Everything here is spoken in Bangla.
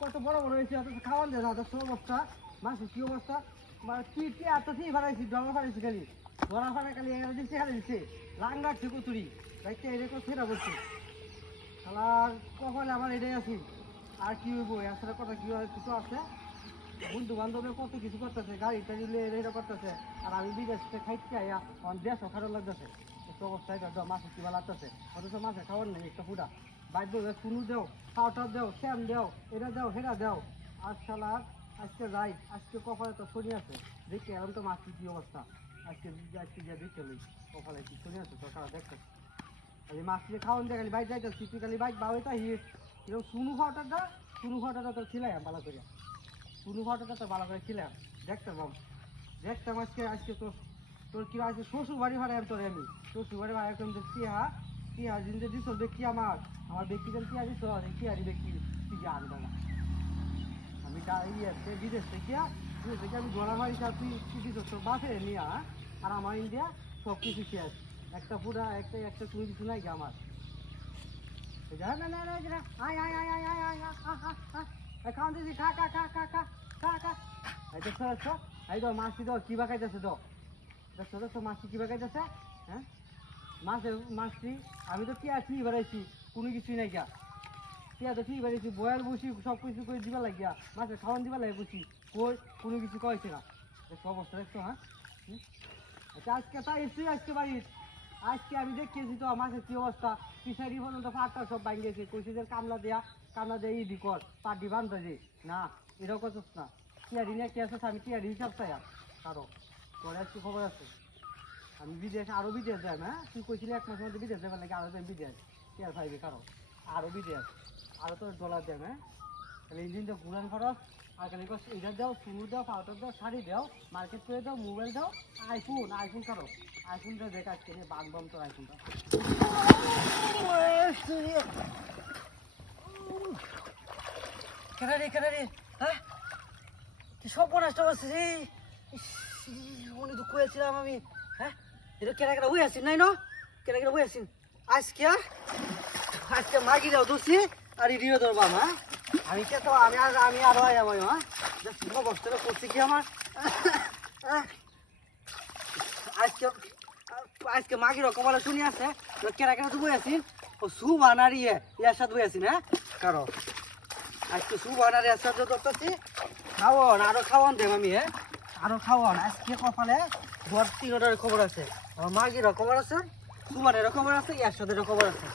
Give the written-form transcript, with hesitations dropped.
কত বড় বড় হয়েছে খাওয়ান দেয় না অবস্থা মাছের কি অবস্থা কি এত কি ফারাইছি ডলা ফারাইছি খালি ডলা ফারা খালি দিচ্ছে খালি দিচ্ছে লাং রাখছে কচুরি রাখতে এরকম সেটা বলছে আর কখন আমার এটাই আছি আর কি হইব আসলে কথা কি কিছু আছে বন্ধু বান্ধবে কত কিছু করতেছে গাড়ি টাড়ি এটা করতেছে আর আমি বিদেশ থেকে খাইতে আয়া আমার দেশও খারাপ লাগতেছে একটু অবস্থায় মাছের কি ভালো লাগতেছে অথচ মাছের খাওয়ার নেই একটা ফুটা বাইর শুনু দেও খাওয়াটা দেও শ্যাম দেও এটা দেও হেরা দেও আর শালা আজকে রাইট আজকে কপালে তো শনি আছে দেখি এরকম তো মাছের কি অবস্থা আজকে আজকে যা দেখতে লই কপালে কি শনি আছে তো তারা দেখতে খালি মাছকে খাওয়ান দিয়ে খালি বাইক যাইতেছি তুই খালি বাইক বাবাইটা হিট এরকম শুনু খাওয়াটা তো ছিলাম ভালো করে শুনু খাওয়াটা তো ভালো করে ছিলাম দেখতাম আজকে তোর কি আছে শ্বশুর বাড়ি ভাড়া তোর আমি শ্বশুর বাড়ি ভাড়া একদম টিয়া জিন্দে দিস দেখি আমার ব্যক্তিগত টিয়া দিস টিয়ারি ব্যক্তি তুই জান না আমি বিদেশ থেকে আমি গলা মারি তুই দিস তোর বাসে নিয়ে আর আমার ইন্ডিয়া সব কিছু শেষ একটা পুরা একটা তুমি কিছু নাই আমার খাওয়ান দিছি খা মাছটি দাও কিবা খাইতেছে দাও দেখছো মাছটি কিবা খাইতেছে হ্যাঁ মাছটি আমি তো টিয়া ঠিক বেড়াইছি কোনো কিছুই নাই গা টিয়া তো ঠিক বেড়াইছি বয়াল বসি সব কিছু করে দিবা লাগিয়া মাছের খাওয়ান দিবা লাগে বসি কই কোনো কিছু কয়েছে না দেখছো অবস্থা দেখছো হ্যাঁ আচ্ছা আজকে তাই এসছি আজকে বাড়ির আজকে আমি দেখিয়েছি তো মাছের কি অবস্থা পিছাড়ি পর্যন্ত ফাটটা সব ভাঙিয়েছে কইসিদের কামলা দেয়া ইদি কর পাটি বান্ধা যে না এটাও করছিস না টিয়ারি নিয়ে কি আসছিস আমি টিয়ারি হিসাব চাই কারো তোর আজকে খবর আছে আমি বিদেশ আরো বিদেশ যাই হ্যাঁ তুই কইছিলি এক মাসের মধ্যে বিদেশ যাবেন নাকি আরো যাই বিদেশ টিয়ার পাইবি কারো আরো বিদেশ আরো তোর ডলার দেয় হ্যাঁ তাহলে ইঞ্জিন দাও ঘুরান খরচ আর খালি এটা দাও শুরু দাও পাউডার দাও শাড়ি দাও মার্কেট করে দাও মোবাইল দাও আইফোন কারো আইফোনটা দেখ আজকে নিয়ে বাগবাম তোর আইফোনটা কেন রে হ্যাঁ সব নষ্ট করছিস মনে দুঃখ হয়েছিলাম আমি হ্যাঁ এটা কেনা হয়ে আসিন নাই কেনা হয়ে আসিন আজকে মাগি দাও দোষী আর ইডিও ধরবাম হ্যাঁ আমি কে তো আমি আরো আমার হ্যাঁ অবস্থাটা করছি কি আমার আজকে মাগির কপালে শুনি আছে কেনা তো বই আসিন ও সুবান আর ইয়ার সাথে বই আসিন হ্যাঁ কারো আজকে সুবান আর ইয়ার সাথে ধরতেছি খাওয়ান আরো খাওয়ান দেব আমি হ্যাঁ আরো খাওয়ান আজকে কপালে বড় 3টার খবর আছে আমার মাগির খবর আছে সুবানের খবর আছে ইয়ার সাথে খবর আছে